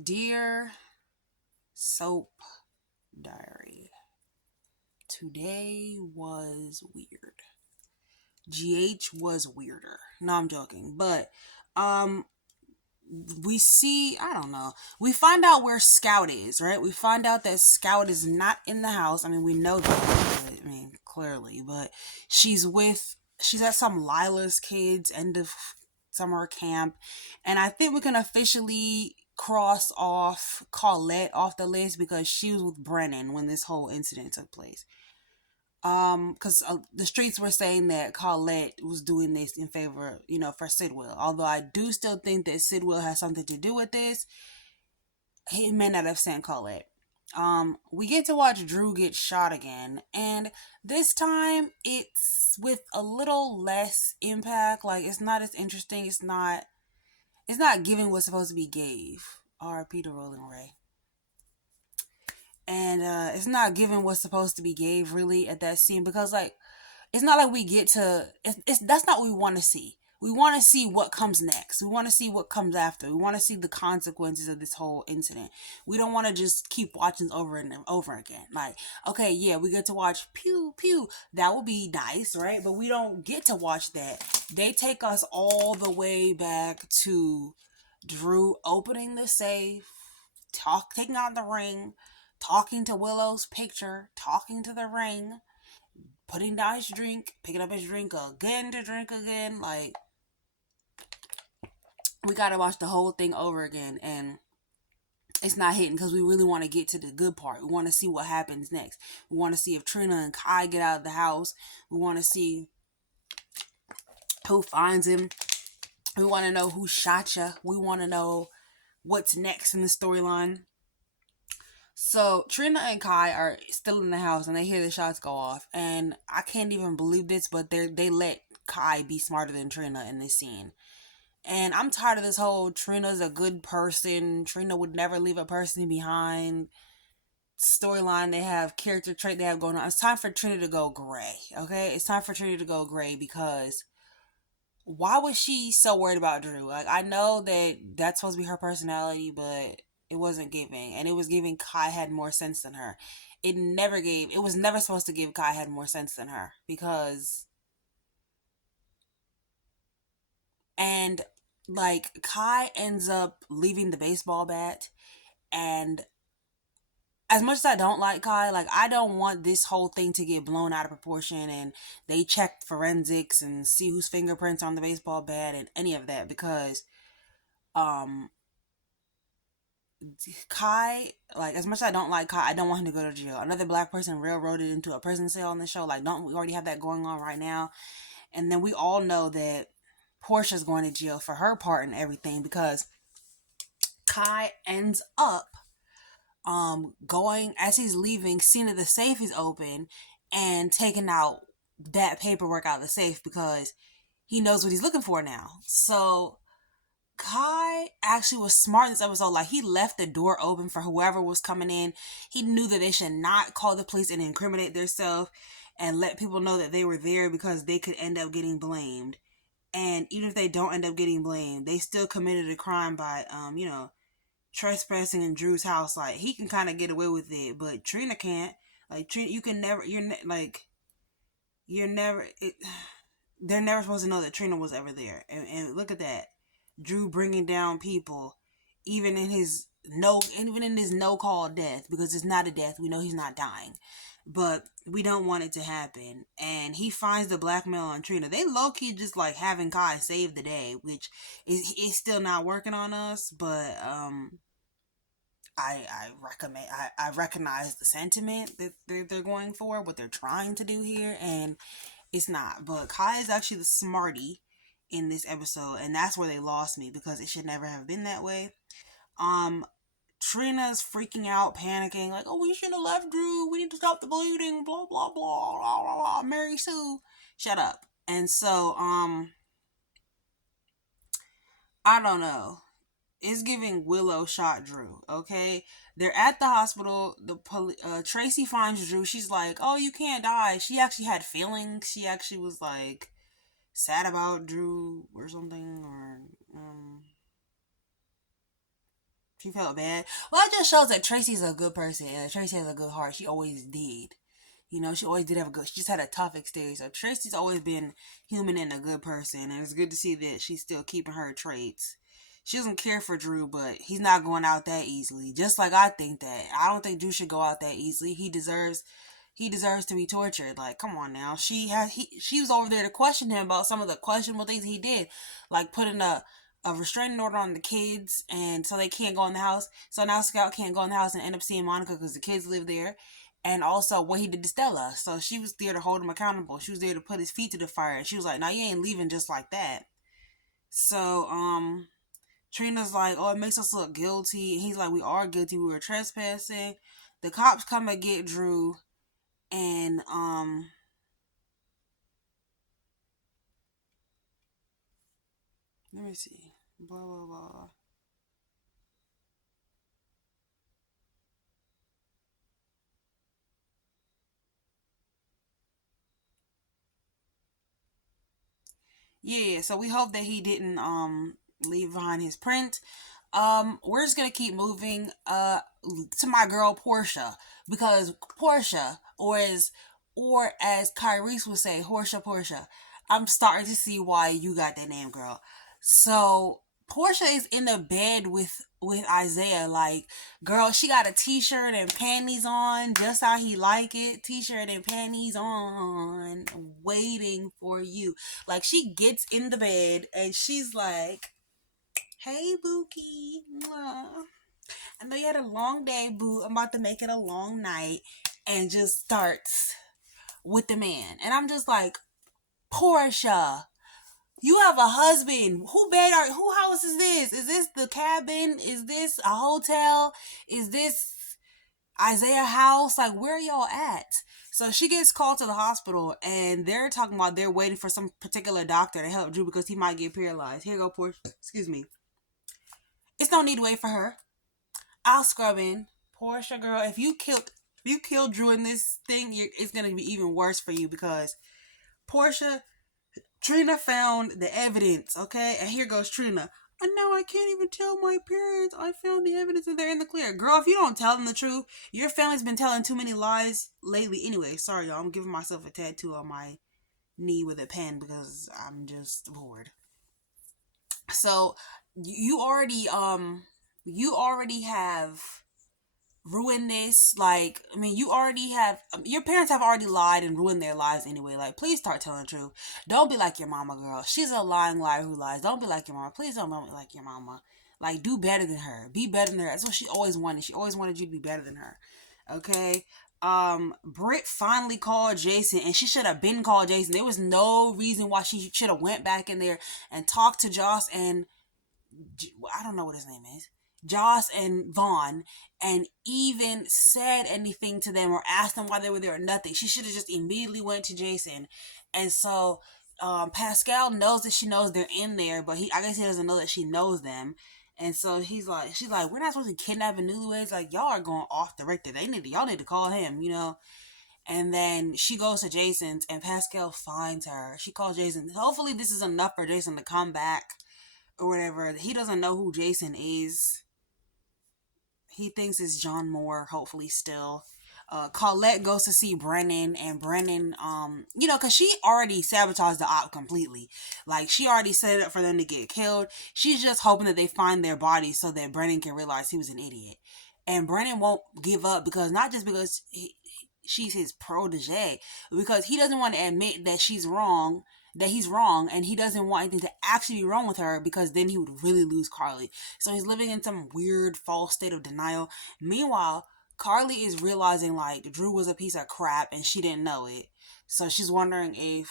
Dear Soap Diary, today was weird. GH was weirder. No, I'm joking. But um we see, I don't know. We find out where Scout is, right? We find out that Scout is not in the house. I mean, we know that. Clearly, but she's at some Lila's kids end of summer camp, and I think we can officially cross off Colette off the list because she was with Brennan when this whole incident took place. Because the streets were saying that Colette was doing this in favor, for Sidwell. Although I do still think that Sidwell has something to do with this, he may not have sent Colette. We get to watch Drew get shot again, and this time it's with a little less impact. Like it's not as interesting. It's not giving what's supposed to be gave. R.I.P. to Rolling Ray. And it's not giving what's supposed to be gave really at that scene because like it's not like we get to it's that's not what we want to see. We want to see what comes next. We want to see what comes after. We want to see the consequences of this whole incident. We don't want to just keep watching over and over again. Like, okay, yeah, we get to watch pew pew. That would be nice, right? But we don't get to watch that. They take us all the way back to Drew opening the safe, taking out the ring, talking to Willow's picture, talking to the ring, putting down his drink, picking up his drink again to drink again. Like, we gotta watch the whole thing over again, and it's not hitting because we really want to get to the good part. We want to see what happens next. We want to see if Trina and Kai get out of the house. We want to see who finds him. We want to know who shot you. We want to know what's next in the storyline. So Trina and Kai are still in the house and they hear the shots go off, and I can't even believe this, but they let Kai be smarter than Trina in this scene. And I'm tired of this whole Trina's a good person. Trina would never leave a person behind storyline they have, character trait they have going on. It's time for Trina to go gray, okay? It's time for Trina to go gray because why was she so worried about Drew? Like, I know that that's supposed to be her personality, but it wasn't giving. And it was giving Kai had more sense than her. It was never supposed to give Kai had more sense than her because, and like, Kai ends up leaving the baseball bat, and as much as I don't like Kai, like I don't want this whole thing to get blown out of proportion and they check forensics and see whose fingerprints on the baseball bat and any of that because um Kai, like as much as I don't like Kai, I don't want him to go to jail. Another black person railroaded into a prison cell on the show. Like, don't we already have that going on right now? And then we all know that Portia's going to jail for her part and everything because Kai ends up going as he's leaving, seeing that the safe is open and taking out that paperwork out of the safe because he knows what he's looking for now. So Kai actually was smart in this episode. Like, he left the door open for whoever was coming in. He knew that they should not call the police and incriminate themselves and let people know that they were there because they could end up getting blamed. And even if they don't end up getting blamed, they still committed a crime by, trespassing in Drew's house. Like, he can kind of get away with it, but Trina can't. Like, Trina, you can never, you're never, they're never supposed to know that Trina was ever there. And look at that. Drew bringing down people, even in his no call death, because it's not a death. We know he's not dying, but we don't want it to happen. And he finds the blackmail on Trina. They low key just like having Kai save the day, which is still not working on us. But I recognize the sentiment that they're going for, what they're trying to do here, and it's not. But Kai is actually the smarty in this episode, and that's where they lost me because it should never have been that way. Um, Trina's freaking out, panicking, like, "Oh, we should have left Drew. We need to stop the bleeding." Blah blah blah blah blah. Blah. Mary Sue, shut up. And so, I don't know. It's giving Willow shot Drew. Okay, they're at the hospital. Tracy finds Drew. She's like, "Oh, you can't die." She actually had feelings. She actually was like sad about Drew or something, or She felt bad. Well, it just shows that Tracy's a good person and that Tracy has a good heart. She always did. You know, she always did have a good. She just had a tough exterior. So Tracy's always been human and a good person, and it's good to see that she's still keeping her traits. She doesn't care for Drew, but he's not going out that easily. Just like I think that I don't think Drew should go out that easily. He deserves to be tortured. Like, come on now. She was over there to question him about some of the questionable things he did, like putting a restraining order on the kids, and so they can't go in the house. So now Scout can't go in the house and end up seeing Monica because the kids live there. And also what he did to Stella. So she was there to hold him accountable. She was there to put his feet to the fire. And she was like, "No, you ain't leaving just like that." So Trina's like, "Oh, it makes us look guilty." He's like, "We are guilty. We were trespassing." The cops come and get Drew, and let me see, blah blah blah. Yeah, so we hope that he didn't leave behind his print. We're just gonna keep moving to my girl Portia, because Portia, or as Kyrese would say, Portia. I'm starting to see why you got that name, girl. So Portia is in the bed with Isaiah. Like, girl, she got a t-shirt and panties on, just how he like it. T-shirt and panties on, waiting for you. Like, she gets in the bed and she's like, "Hey, Bookie. Mwah. I know you had a long day, boo. I'm about to make it a long night." And just starts with the man. And I'm just like, "Portia, you have a husband. Who house is this? Is this the cabin? Is this a hotel? Is this Isaiah house? Like, where y'all at?" So she gets called to the hospital, and they're talking about they're waiting for some particular doctor to help Drew because he might get paralyzed. Here you go, Portia. Excuse me. It's no need to wait for her. I'll scrub in. Portia, girl, if you killed Drew in this thing, it's gonna be even worse for you because Portia, Trina found the evidence, okay? And here goes Trina. And now I can't even tell my parents I found the evidence and they're in the clear. Girl, if you don't tell them the truth, your family's been telling too many lies lately. Anyway, sorry, y'all. I'm giving myself a tattoo on my knee with a pen because I'm just bored. So you already have ruin this. Like, I mean, you already have, your parents have already lied and ruined their lives anyway. Like, please start telling the truth. Don't be like your mama, girl. She's a lying liar who lies. Don't be like your mama. Please don't be like your mama. Like, do better than her. Be better than her. That's what she always wanted. She always wanted you to be better than her. Okay. Britt finally called Jason, and she should have been called Jason. There was no reason why she should have went back in there and talked to Joss and I don't know what his name is, Joss and Vaughn, and even said anything to them or asked them why they were there or nothing. She should have just immediately went to Jason. And so Pascal knows that she knows they're in there, but I guess he doesn't know that she knows them. And so she's like, "We're not supposed to kidnap the newlyweds. Like, y'all are going off the Richter. Y'all need to call him, you know." And then she goes to Jason's, and Pascal finds her. She calls Jason. Hopefully, this is enough for Jason to come back or whatever. He doesn't know who Jason is. He thinks it's John Moore, hopefully still. Colette goes to see Brennan, and Brennan, because she already sabotaged the op completely. Like, she already set it up for them to get killed. She's just hoping that they find their bodies so that Brennan can realize he was an idiot. And Brennan won't give up because, not just because she's his protege, because he doesn't want to admit that he's wrong, and he doesn't want anything to actually be wrong with her because then he would really lose Carly. So he's living in some weird false state of denial. Meanwhile, Carly is realizing like Drew was a piece of crap and she didn't know it. So she's wondering if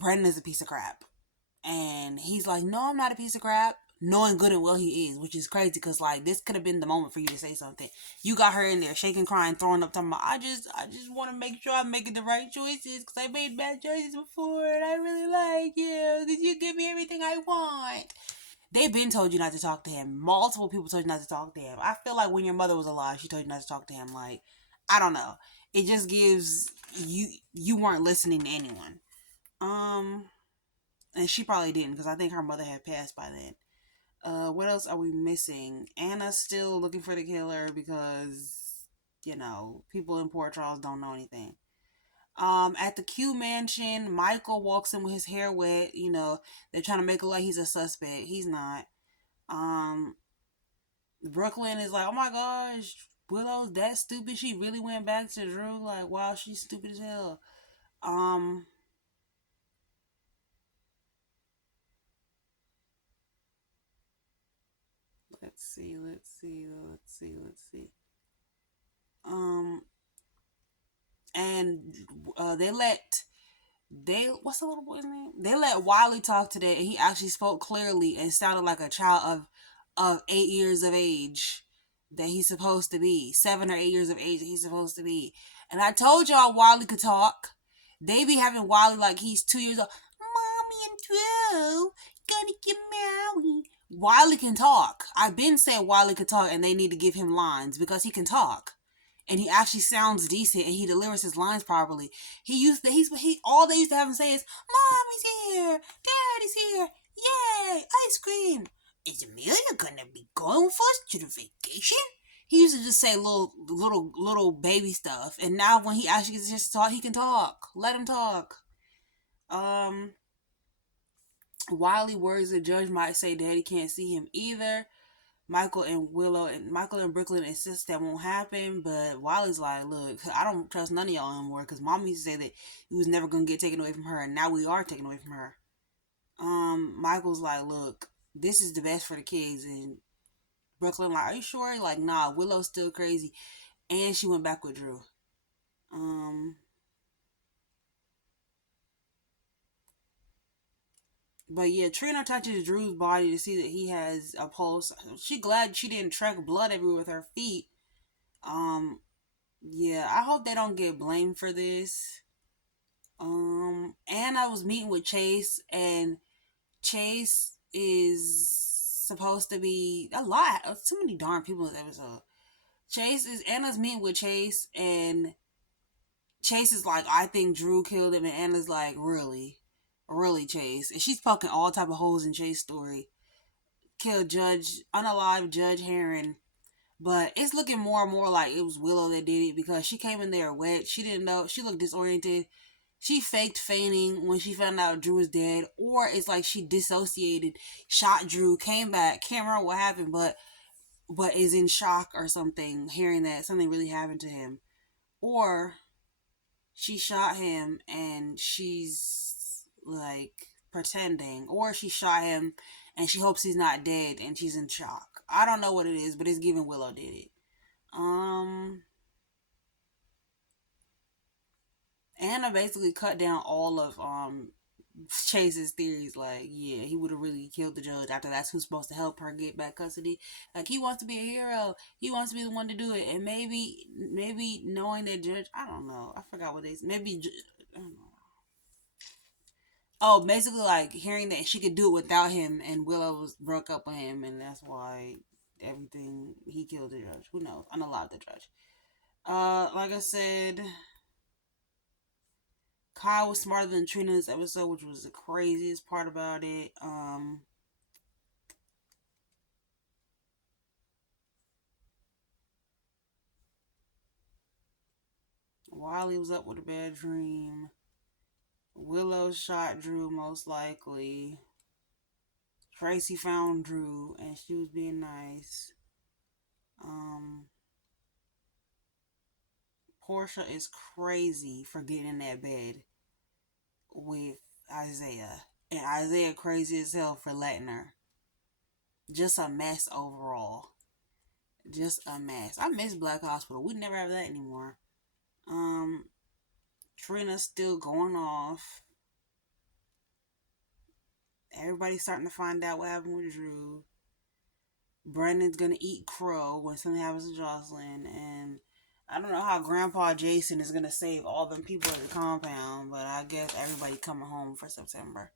Brendan is a piece of crap. And he's like, "No, I'm not a piece of crap." Knowing good and well he is, which is crazy because like this could have been the moment for you to say something. You got her in there shaking, crying, throwing up, talking about, I just want to make sure I'm making the right choices because I made bad choices before and I really like you. Did you give me everything I want? They've been told you not to talk to him. Multiple people told you not to talk to him. I feel like when your mother was alive, she told you not to talk to him. Like, I don't know. It just gives you weren't listening to anyone. Um, and she probably didn't because I think her mother had passed by then. What else are we missing? Anna's still looking for the killer because people in Port Charles don't know anything. At the Q mansion, Michael walks in with his hair wet. They're trying to make it like he's a suspect. He's not. Um, Brooklyn is like, oh my gosh, Willow's that stupid. She really went back to Drew. Like, wow, she's stupid as hell. Um, let's see. Um, and they what's the little boy's name? They let Wiley talk today, and he actually spoke clearly and sounded like a child of 8 years of age that he's supposed to be, 7 or 8 years of age that he's supposed to be. And I told y'all Wiley could talk. They be having Wiley like he's 2 years old. Mommy and Drew gonna get married. Wiley can talk. I've been saying Wiley could talk, and they need to give him lines because he can talk and he actually sounds decent and he delivers his lines properly. He all they used to have him say is, "Mommy's here, Daddy's here, yay, ice cream. Is Amelia gonna be going for us to the vacation?" He used to just say little baby stuff, and now when he actually gets a chance to talk, he can talk. Let him talk. Um, Wiley worries the judge might say Daddy can't see him either. Michael and Brooklyn insist that won't happen, but Wiley's like, look, I don't trust none of y'all anymore because Mom used to say that he was never gonna get taken away from her, and now we are taken away from her. Michael's like, look, this is the best for the kids, and Brooklyn like, are you sure? Like, nah, Willow's still crazy, and she went back with Drew. Um, but yeah, Trina touches Drew's body to see that he has a pulse. She glad she didn't track blood everywhere with her feet. Um, yeah, I hope they don't get blamed for this. And I was meeting with Chase, and Chase is supposed to be a lot. Too many darn people in this episode. Anna's meeting with Chase, and Chase is like, I think Drew killed him, and Anna's like, really, really, Chase, and she's poking all type of holes in Chase's story. Killed unalive Judge Heron. But it's looking more and more like it was Willow that did it because she came in there wet. She didn't know. She looked disoriented. She faked fainting when she found out Drew was dead, or it's like she dissociated, shot Drew, came back, can't remember what happened, but is in shock or something, hearing that something really happened to him, or she shot him and she's like pretending, or she shot him and she hopes he's not dead and she's in shock. I don't know what it is, but it's giving Willow did it. Um, Anna basically cut down all of Chase's theories. Like, yeah, he would have really killed the judge after that's who's supposed to help her get back custody. Like, he wants to be a hero. He wants to be the one to do it. And maybe knowing that judge, I don't know. I forgot what they maybe. I don't know. Oh, basically, like hearing that she could do it without him, and Willow was broke up with him, and that's why everything he killed the judge. Who knows? Unalive the judge. Like I said, Kyle was smarter than Trina in this episode, which was the craziest part about it. Wiley was up with a bad dream. Willow shot Drew, most likely. Tracy found Drew, and she was being nice. Um, Portia is crazy for getting in that bed with Isaiah. And Isaiah crazy as hell for letting her. Just a mess overall. Just a mess. I miss Black Hospital. We never have that anymore. Um, Trina's still going off. Everybody's starting to find out what happened with Drew. Brandon's gonna eat crow when something happens to Jocelyn, and I don't know how Grandpa Jason is gonna save all them people at the compound, but I guess everybody coming home for September.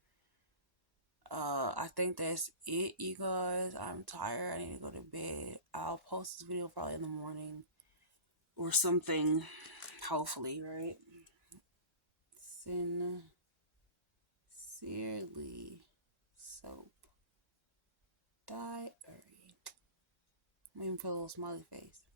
I think that's it, you guys. I'm tired. I need to go to bed. I'll post this video probably in the morning or something. Hopefully, right? Sincerely, soap. Diary. I'm even put a little smiley face.